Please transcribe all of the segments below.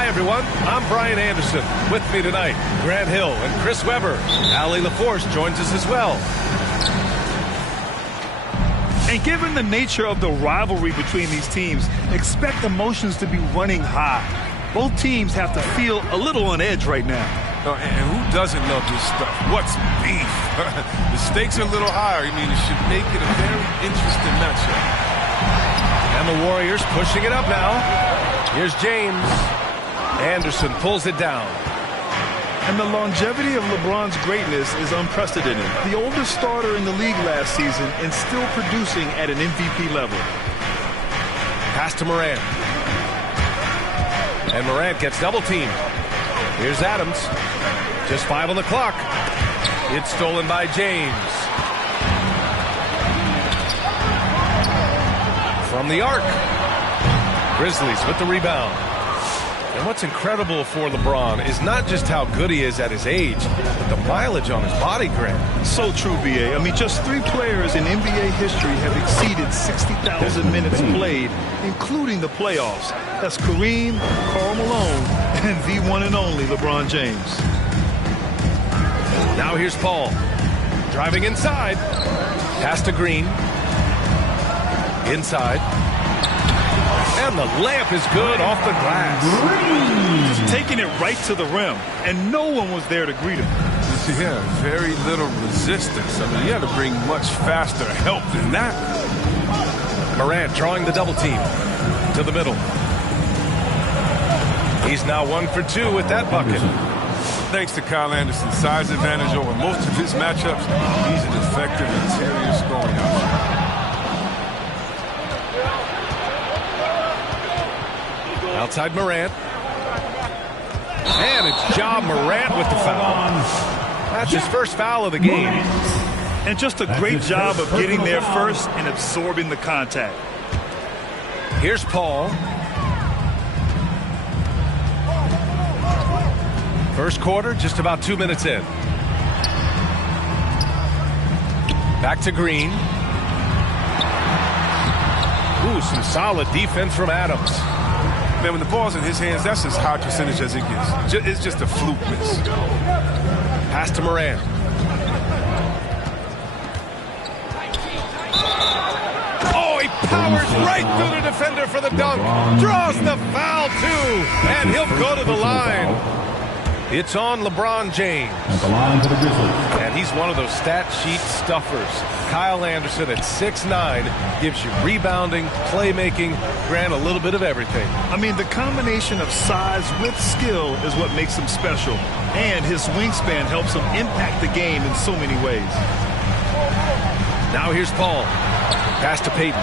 Hi, everyone. I'm Brian Anderson. With me tonight, Grant Hill and Chris Webber. Allie LaForce joins us as well. And given the nature of the rivalry between these teams, expect emotions to be running high. Both teams have to feel a little on edge right now. And who doesn't love this stuff? What's beef? The stakes are a little higher. I mean, it should make it a very interesting matchup. And the Warriors pushing it up now. Here's James. Anderson pulls it down. And the longevity of LeBron's greatness is unprecedented. The oldest starter in the league last season and still producing at an MVP level. Pass to Morant. And Morant gets double teamed. Here's Adams. Just 5 on the clock. It's stolen by James. From the arc. Grizzlies with the rebound. And what's incredible for LeBron is not just how good he is at his age, but the mileage on his body, Grant. So true, B.A. I mean, just 3 players in NBA history have exceeded 60,000 minutes played, including the playoffs. That's Kareem, Karl Malone, and the one and only LeBron James. Now here's Paul. Driving inside. Pass to Green. Inside. And the layup is good off the glass. Just taking it right to the rim, and no one was there to greet him. Yeah, very little resistance. I mean, you had to bring much faster help than that. Morant drawing the double team to the middle. He's now 1 for 2 with that bucket. Thanks to Kyle Anderson's size advantage over most of his matchups, he's an effective interior scoring option. Outside Morant. And it's Ja Morant with the foul. That's his first foul of the game. And just a great job of getting there first and absorbing the contact. Here's Paul. First quarter, just about 2 minutes in. Back to Green. Ooh, some solid defense from Adams. Man, when the ball's in his hands, that's as high percentage as it gets. It's just a fluke miss. Pass to Morant. Oh, he powers right through the defender for the dunk. Draws the foul, too. And he'll go to the line. It's on LeBron James. At the line for the Grizzlies. And he's one of those stat sheet stuffers. Kyle Anderson at 6'9" gives you rebounding, playmaking, Grant, a little bit of everything. I mean, the combination of size with skill is what makes him special. And his wingspan helps him impact the game in so many ways. Now here's Paul. Pass to Payton.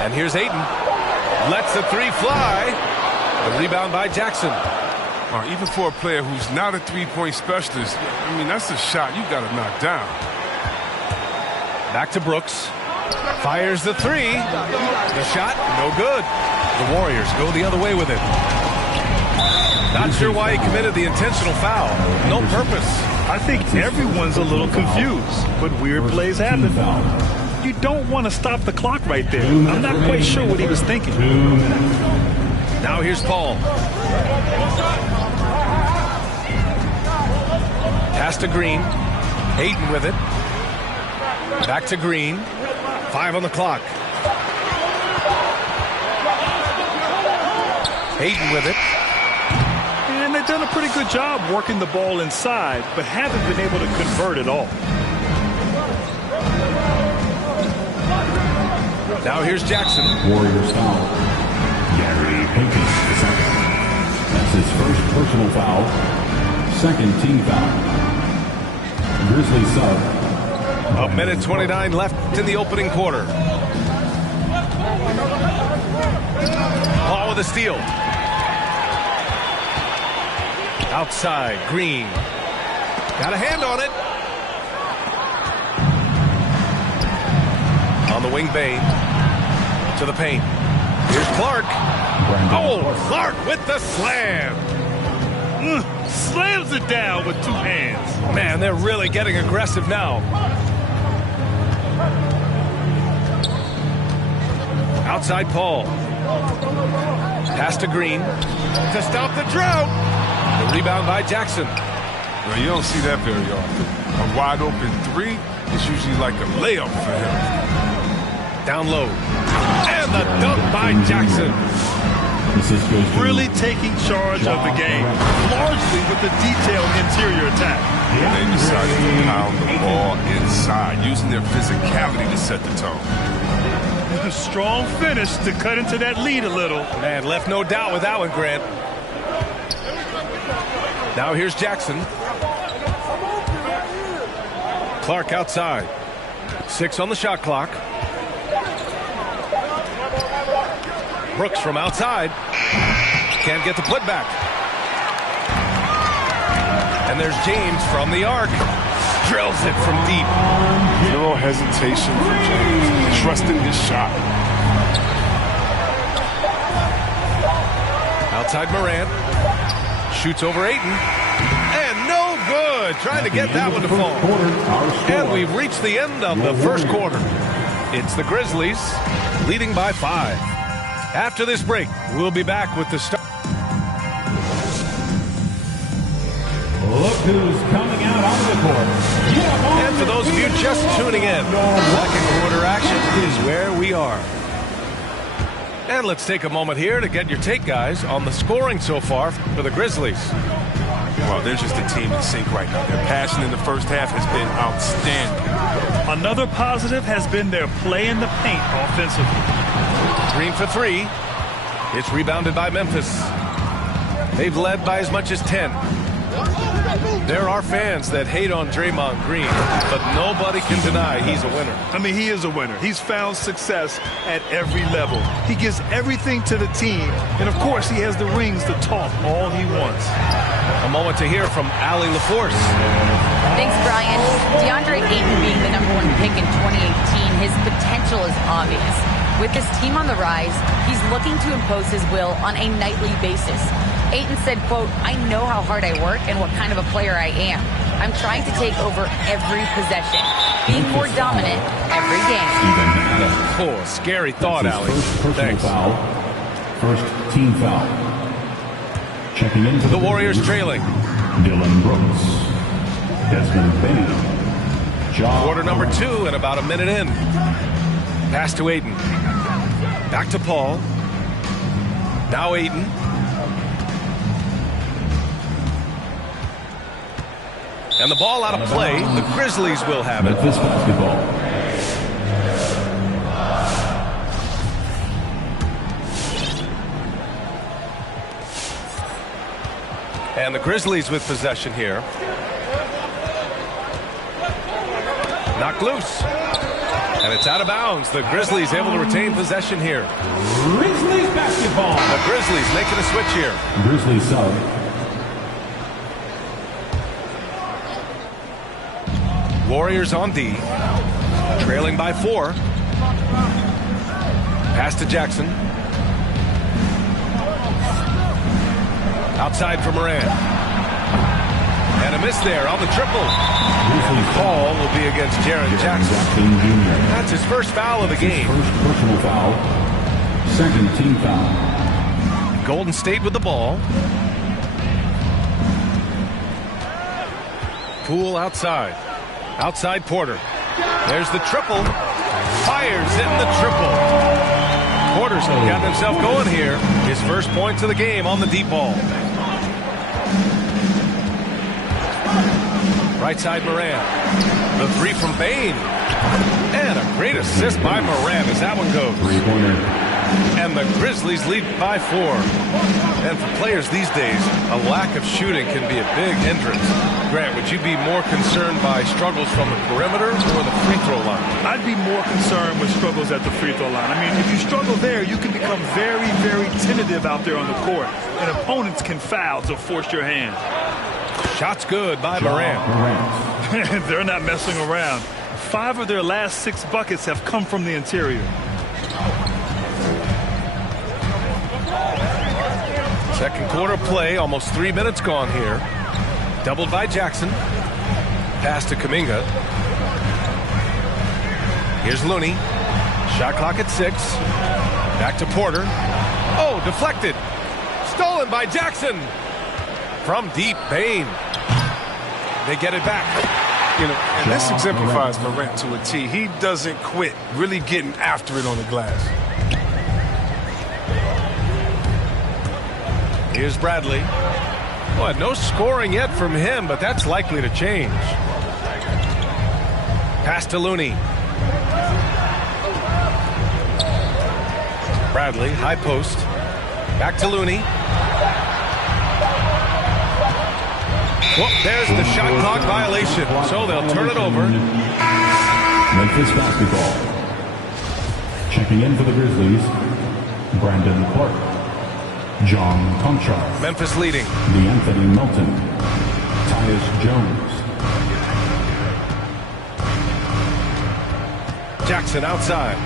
And here's Ayton. Lets the 3 fly. The rebound by Jackson. Even for a player who's not a three-point specialist, I mean, that's a shot you got to knock down. Back to Brooks. Fires the 3. The shot, no good. The Warriors go the other way with it. Not sure why he committed the intentional foul. No purpose. I think everyone's a little confused, but weird plays happen. You don't want to stop the clock right there. I'm not quite sure what he was thinking. 2 minutes. Now here's Paul. Pass to Green. Ayton with it. Back to Green. 5 on the clock. Ayton with it. And they've done a pretty good job working the ball inside, but haven't been able to convert at all. Now here's Jackson. Warriors foul. Gary Payton, second. That's his first personal foul. Second team foul. Grizzlies sub. 1:29 left in the opening quarter. Paul with a steal. Outside, Green. Got a hand on it. On the wing, Bane. To the paint. Here's Clark. Oh, Clark with the slam. Slams it down with 2 hands. Man, they're really getting aggressive now. Outside Paul. Pass to Green to stop the drought. The rebound by Jackson. Well, you don't see that very often. A wide open three is usually like a layup for him. Down low. And the dunk by Jackson. Really taking charge of the game, largely with the detailed interior attack. They decided to pound the ball inside, using their physicality to set the tone. A strong finish to cut into that lead a little. Man, left no doubt with that one, Grant. Now here's Jackson. Clark outside. 6 on the shot clock. Brooks from outside. Can't get the putback. And there's James from the arc. Drills it from deep. Zero hesitation from James. Trusting his shot. Outside Morant. Shoots over Ayton. And no good. Trying to get that one to fall. And we've reached the end of the first quarter. It's the Grizzlies leading by 5. After this break, we'll be back with the start. Look who's coming out on the court. And for those of you just tuning in, second quarter action is where we are. And let's take a moment here to get your take, guys, on the scoring so far for the Grizzlies. Well, they're just a team in sync right now. Their passion in the first half has been outstanding. Another positive has been their play in the paint offensively. Green for 3. It's rebounded by Memphis. They've led by as much as 10. There are fans that hate on Draymond Green, but nobody can deny he's a winner. I mean, he is a winner. He's found success at every level. He gives everything to the team, and of course, he has the rings to talk all he wants. A moment to hear from Allie LaForce. Thanks, Brian. DeAndre Ayton being the #1 pick in 2018, his potential is obvious. With his team on the rise, he's looking to impose his will on a nightly basis. Ayton said, quote, "I know how hard I work and what kind of a player I am. I'm trying to take over every possession, being more dominant every game." Oh, scary thought, Allie. First personal Thanks. foul. First team foul. Checking into The Warriors trailing. Dylan Brooks. Desmond Bain. Quarter number 2 and about a minute in. Pass to Ayton. Back to Paul. Now Ayton. And the ball out of play. The Grizzlies will have it. Memphis basketball. And the Grizzlies with possession here. Knocked loose. And it's out of bounds. The Grizzlies able to retain possession here. Grizzlies basketball. The Grizzlies making a switch here. Grizzlies sub. Warriors on D. Trailing by 4. Pass to Jackson. Outside for Morant. And a miss there on the triple. And the call will be against Jaren Jackson. That's his first foul of the game. First personal foul. Second team foul. Golden State with the ball. Poole outside. Outside Porter. There's the triple. Fires in the triple. Porter's got himself going here. His first points of the game on the deep ball. Right side Morant. The 3 from Bain. And a great assist by Morant as that one goes. Three-pointer. And the Grizzlies lead by 4. And for players these days, a lack of shooting can be a big hindrance. Grant, would you be more concerned by struggles from the perimeter or the free throw line? I'd be more concerned with struggles at the free throw line. I mean, if you struggle there, you can become very, very tentative out there on the court. And opponents can foul to force your hand. Shots good by Morant. They're not messing around. 5 of their last 6 buckets have come from the interior. Second quarter play, almost 3 minutes gone here. Doubled by Jackson. Pass to Kuminga. Here's Looney. Shot clock at 6. Back to Porter. Oh, deflected. Stolen by Jackson. From deep, Bane. They get it back. You know, and this exemplifies Morant to a T. He doesn't quit, really getting after it on the glass. Here's Bradley. Well, no scoring yet from him, but that's likely to change. Pass to Looney. Bradley, high post. Back to Looney. Well, there's the shot clock violation, so they'll turn it over. Memphis basketball. Checking in for the Grizzlies, Brandon Clark. John Conchar. Memphis leading. DeAnthony Melton. Tyus Jones. Jackson outside.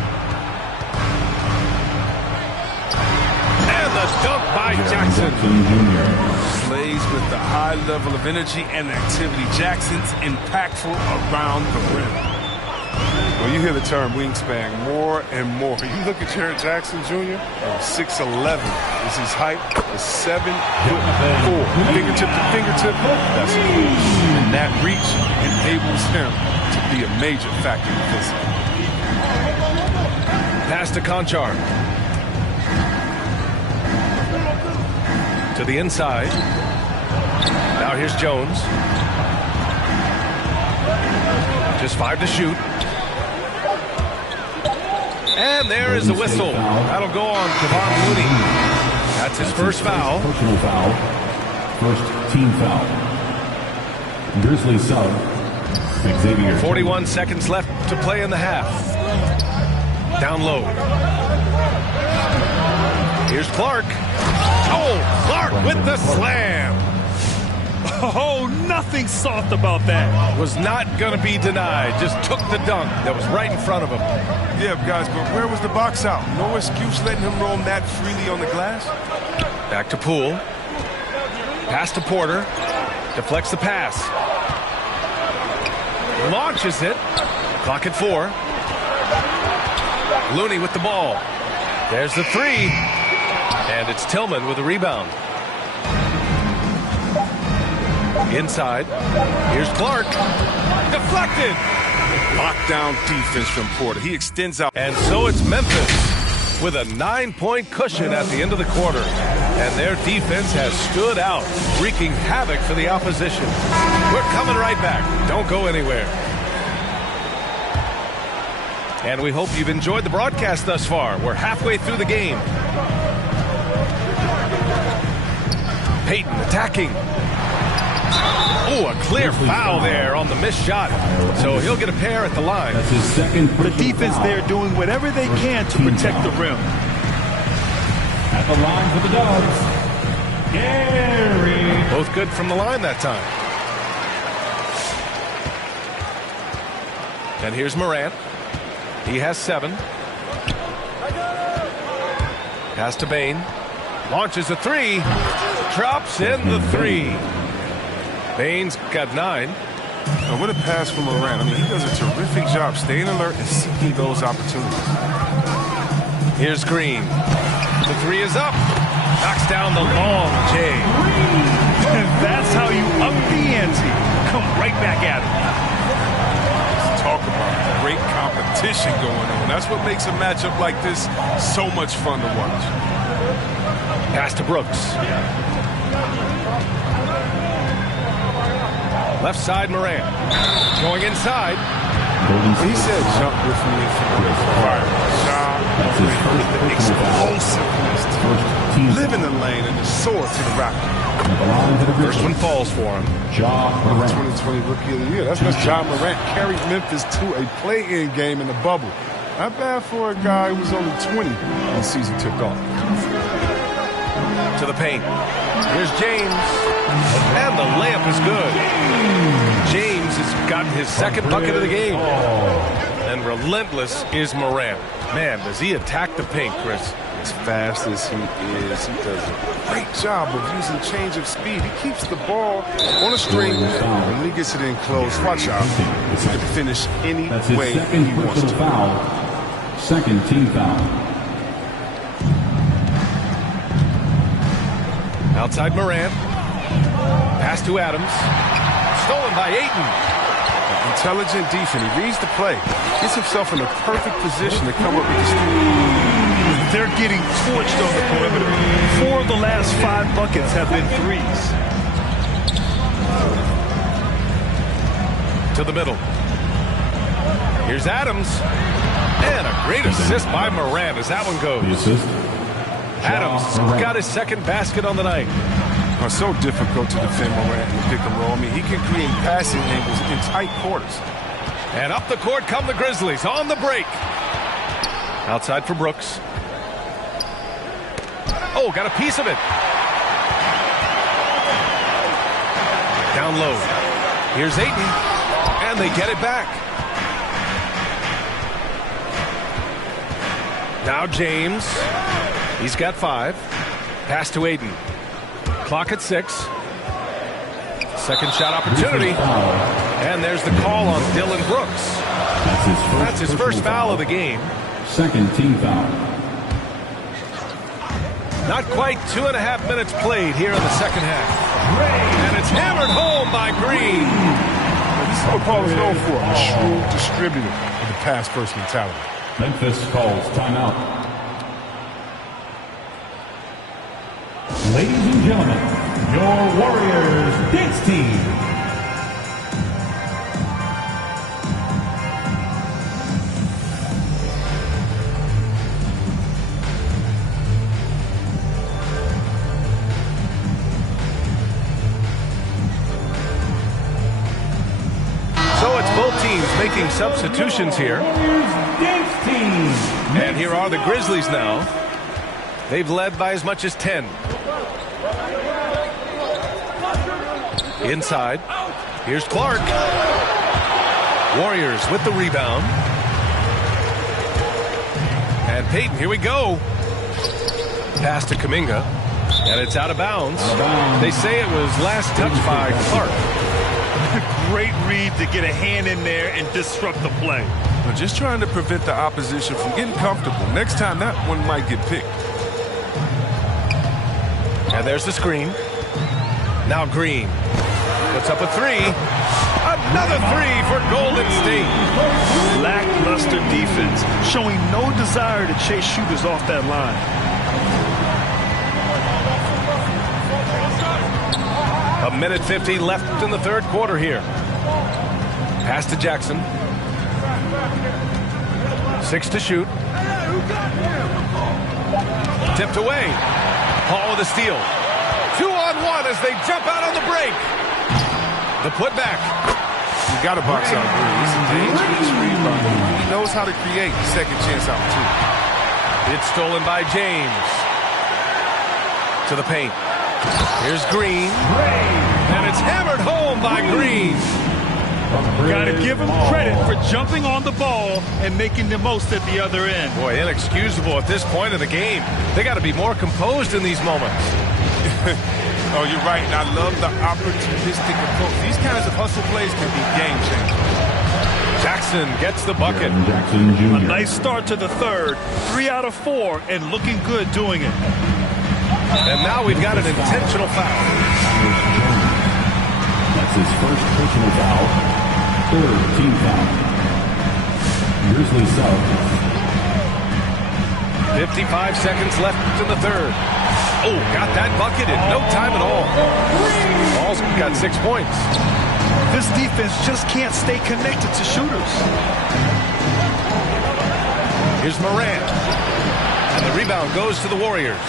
And the dunk by Jackson. Jr. Plays with the high level of energy and activity. Jackson's impactful around the rim. Well, you hear the term wingspan more and more. You look at Jaren Jackson Jr., 6'11" is his height, is 7'4", fingertip to fingertip. That's huge. And that reach enables him to be a major factor defensively. Pass to Conchar. To the inside. Now here's Jones. Just 5 to shoot. And there is the whistle. That'll go on Kevon Looney. That's his first foul. Personal foul. First team foul. Grizzly sub. Xavier. 41 seconds left to play in the half. Down low. Here's Clark. Oh, Clark with the slam. Oh, nothing soft about that. Was not going to be denied. Just took the dunk that was right in front of him. Yeah, guys, but where was the box out? No excuse letting him roam that freely on the glass. Back to Poole. Pass to Porter. Deflects the pass. Launches it. Clock at 4. Looney with the ball. There's the 3. And it's Tillman with the rebound. Inside. Here's Clark. Deflected. Lockdown defense from Porter. He extends out. And so it's Memphis with a 9-point cushion at the end of the quarter. And their defense has stood out, wreaking havoc for the opposition. We're coming right back. Don't go anywhere. And we hope you've enjoyed the broadcast thus far. We're halfway through the game. Payton attacking. Oh, a clear foul there on the missed shot. So he'll get a pair at the line. That's his second. The defense there doing whatever they can to protect the rim. At the line for the Dogs, Gary. Both good from the line that time. And here's Morant. He has 7. Pass to Bane. Launches a 3. Drops in the 3. Bane's got 9. And what a pass from Morant. I mean, he does a terrific job staying alert and seeking those opportunities. Here's Green. The 3 is up. Knocks down the long J. And that's how you up the ante. Come right back at it. Let's talk about great competition going on. That's what makes a matchup like this so much fun to watch. Pass to Brooks. Left side, Morant. Going inside. He said jump with me for fire. That's his first explosiveness. Live in the lane and just soar to the rack. First one falls for him. Ja Morant. 2020 Rookie of the Year. That's Ja Morant carried Memphis to a play-in game in the bubble. Not bad for a guy who was only 20 when the season took off. To the paint. Here's James. And the layup is good. James has gotten his second bucket of the game. And relentless is Morant. Man, does he attack the paint, Chris. As fast as he is, he does a great job of using change of speed. He keeps the ball on a string, and when he gets it in close, watch out. He can finish any way he wants to. Foul. Second team foul. Outside Morant. Pass to Adams. Stolen by Ayton. Intelligent defense. He reads the play. Gets himself in a perfect position to come up with the steal. They're getting torched on the perimeter. 4 of the last 5 buckets have been threes. To the middle. Here's Adams. And a great assist by Morant as that one goes. The assist. Adams got his second basket on the night. It's so difficult to defend Morant in the pick and roll. I mean, he can create passing angles in tight quarters. And up the court come the Grizzlies on the break. Outside for Brooks. Oh, got a piece of it. Down low. Here's Ayton. And they get it back. Now James. He's got 5. Pass to Ayton. Clock at 6. Second shot opportunity. And there's the call on Dylan Brooks. That's his first foul of the game. Second team foul. Not quite 2.5 minutes played here in the second half. And it's hammered home by Green. This is what Paul is known for, a shrewd distributor with a pass-first mentality. Memphis calls timeout. Ladies and gentlemen, your Warriors dance team. So it's both teams making substitutions here. And here are the Grizzlies now. They've led by as much as 10. Inside. Here's Clark. Warriors with the rebound. And Payton, here we go. Pass to Kuminga. And it's out of bounds. They say it was last touched by Clark. Great read to get a hand in there and disrupt the play. But just trying to prevent the opposition from getting comfortable. Next time, that one might get picked. And there's the screen. Now Green puts up a 3. Another 3 for Golden State. Lackluster defense, showing no desire to chase shooters off that line. A minute 50 left in the third quarter here. Pass to Jackson. 6 to shoot. Tipped away. Paul with a steal. 2-on-1 as they jump out on the break. The putback. You got to box out Green. He's a dangerous rebounder. He knows how to create second chance opportunity. It's stolen by James. To the paint. Here's Green. And it's hammered home by Green. Got to give him credit for jumping on the ball and making the most at the other end. Boy, inexcusable at this point of the game. They got to be more composed in these moments. Oh, you're right. And I love the opportunistic approach. These kinds of hustle plays can be game changers. Jackson gets the bucket. Jackson Jr. A nice start to the third. 3 out of 4 and looking good doing it. And now we've got an intentional foul. That's his first personal foul. Third team foul. Grizzlies out. 55 seconds left in the third. Oh, got that bucket in no time at all. Paul's got 6 points. This defense just can't stay connected to shooters. Here's Morant. And the rebound goes to the Warriors.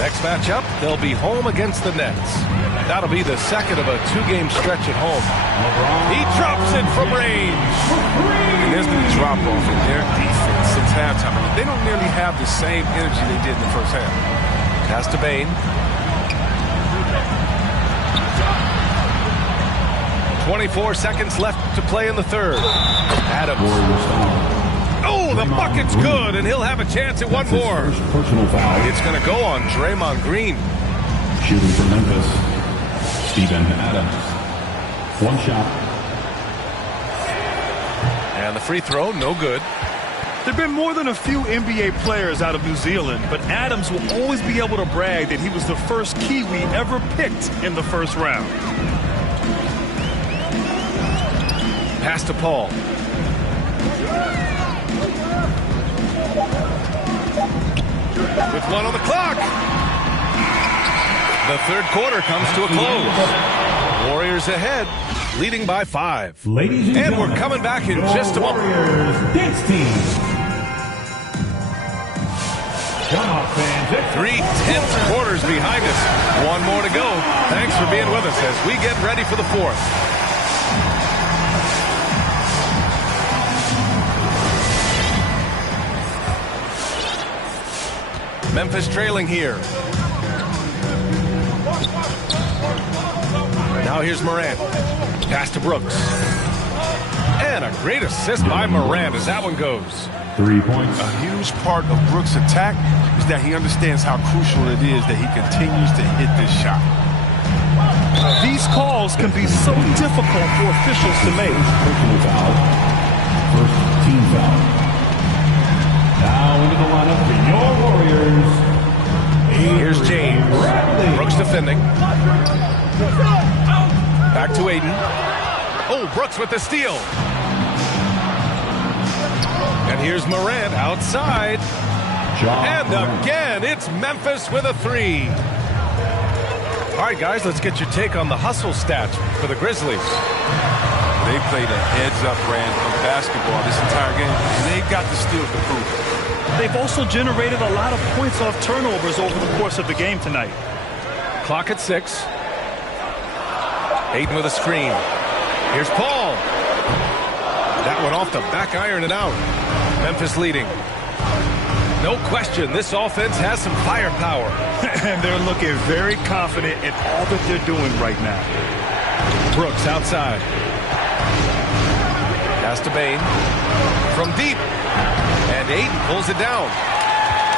Next matchup, they'll be home against the Nets. That'll be the second of a 2-game stretch at home. He drops it from range. And there's been a drop-off in their defense since halftime. I mean, they don't nearly have the same energy they did in the first half. Pass to Bane. 24 seconds left to play in the third. Adams. Oh, the bucket's good, and he'll have a chance at one more. Personal foul. It's going to go on Draymond Green. Shooting for Memphis, Steven Adams. 1 shot. And the free throw, no good. There have been more than a few NBA players out of New Zealand, but Adams will always be able to brag that he was the first Kiwi ever picked in the first round. Pass to Paul. With 1 on the clock. The third quarter comes to a close. Warriors ahead, leading by 5. Ladies and we're coming back in just a moment. Warriors dance team. Come on, fans. 3 tense quarters behind us. 1 more to go. Thanks for being with us as we get ready for the 4th. Memphis trailing here. Now here's Morant. Pass to Brooks. And a great assist by Morant as that one goes. 3 points. A huge part of Brooks' attack is that he understands how crucial it is that he continues to hit this shot. These calls can be so difficult for officials to make. Personal foul. First team foul. Now into the lineup for your Warriors. Here's James. Brooks defending. Back to Aiden. Oh, Brooks with the steal. And here's Morant outside. And again, it's Memphis with a 3. All right, guys, let's get your take on the hustle stats for the Grizzlies. They played a heads-up brand of basketball this entire game, and they've got the steal to prove it. They've also generated a lot of points off turnovers over the course of the game tonight. Clock at 6. Aiden with a screen. Here's Paul. That one off the back iron and out. Memphis leading. No question, this offense has some firepower. And they're looking very confident in all that they're doing right now. Brooks outside. Pass to Bane. From deep. And Aiden pulls it down.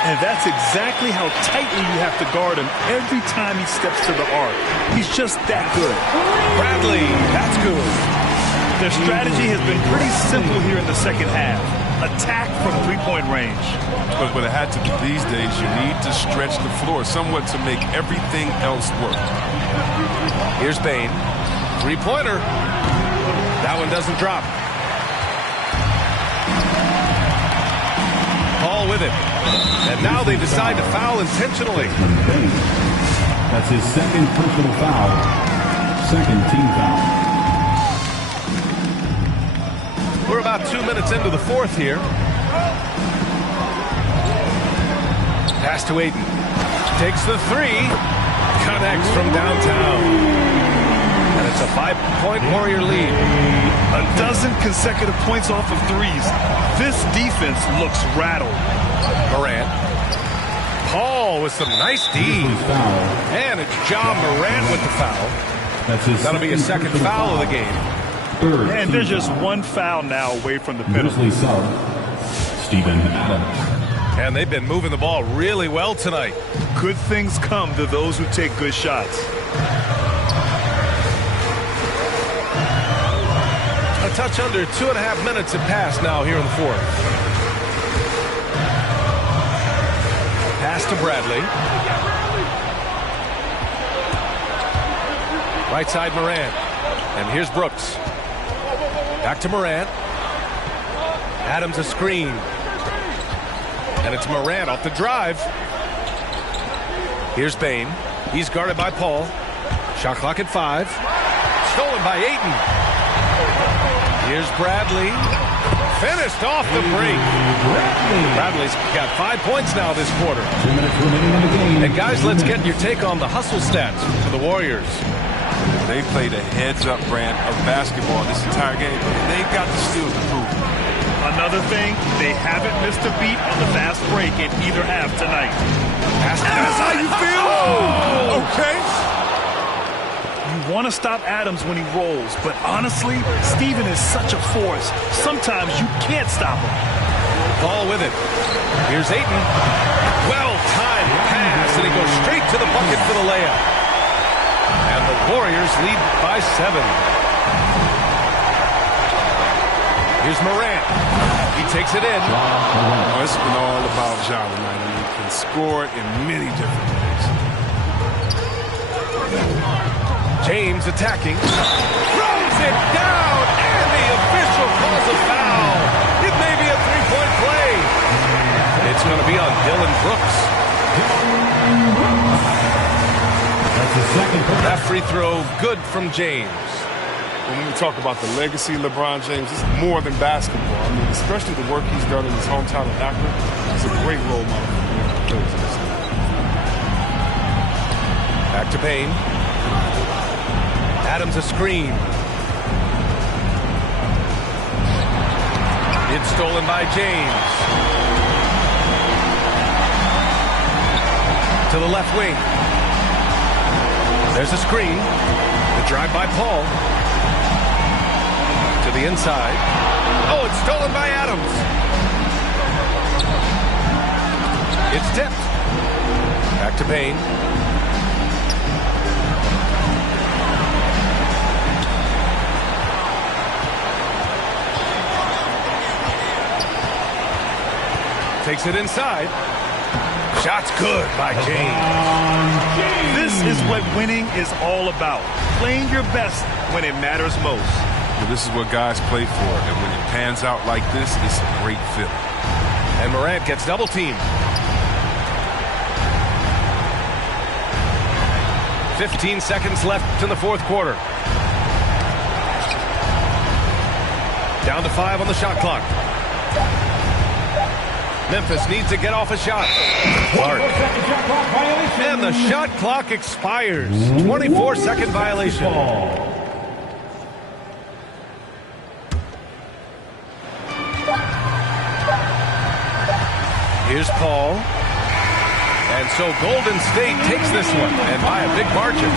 And that's exactly how tightly you have to guard him every time he steps to the arc. He's just that good. Bradley, that's good. Their strategy has been pretty simple here in the second half. Attack from three-point range. But what it had to be these days, you need to stretch the floor somewhat to make everything else work. Here's Bane. Three-pointer. That one doesn't drop. Paul with it. And now they decide to foul intentionally. That's his second personal foul. Second team foul. We're about 2 minutes into the 4th here. Pass to Aiden. Takes the 3. Connects from downtown. And it's a 5-point Warrior lead. A dozen consecutive points off of threes. This defense looks rattled. Morant. Paul with some nice D. And it's Ja Morant with the foul. That'll be a second foul of the game. And there's just one foul now away from the penalty. Steven Adams. And they've been moving the ball really well tonight. Good things come to those who take good shots. A touch under 2.5 minutes have passed now here in the 4th. Pass to Bradley. Right side Morant. And here's Brooks. Back to Morant. Adams a screen. And it's Morant off the drive. Here's Bane. He's guarded by Paul. Shot clock at 5. Stolen by Ayton. Here's Bradley. Finished off the break. Bradley's got 5 points now this quarter. 2 minutes remaining in the game. And guys, let's get your take on the hustle stats for the Warriors. They played a heads-up brand of basketball this entire game, and they've got the steal to prove it. Another thing, they haven't missed a beat on the fast break in either half tonight. That's how you feel? Oh, okay. You want to stop Adams when he rolls, but honestly, Steven is such a force. Sometimes you can't stop him. Paul with it. Here's Ayton. Well-timed pass, and he goes straight to the bucket for the layup. And the Warriors lead by 7. Here's Morant. He takes it in. Oh, it's been all about Ja tonight. I mean, he can score it in many different ways. James attacking. Throws it down, and the official calls a foul. It may be a three-point play. It's going to be on Dylan Brooks. That's the second. That free throw, good from James. When we talk about the legacy of LeBron James, it's more than basketball. I mean, especially the work he's done in his hometown of Akron. He's a great role model for the Back to Payne. Adams a screen. It's stolen by James. To the left wing. There's a screen. The drive by Paul. To the inside. Oh, it's stolen by Adams. It's tipped. Back to Payne. Takes it inside. Shot's good by James. This is what winning is all about. Playing your best when it matters most. Well, this is what guys play for, and when it pans out like this, it's a great feeling. And Morant gets double teamed. 15 seconds left in the fourth quarter. Down to 5 on the shot clock. Memphis needs to get off a shot. Clark. And the shot clock expires. 24-second violation. Here's Paul. And so Golden State takes this one, and by a big margin.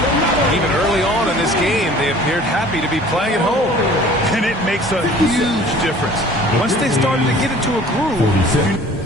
Even early on in this game, they appeared happy to be playing at home. And it makes a huge difference. Once they started to get into a groove,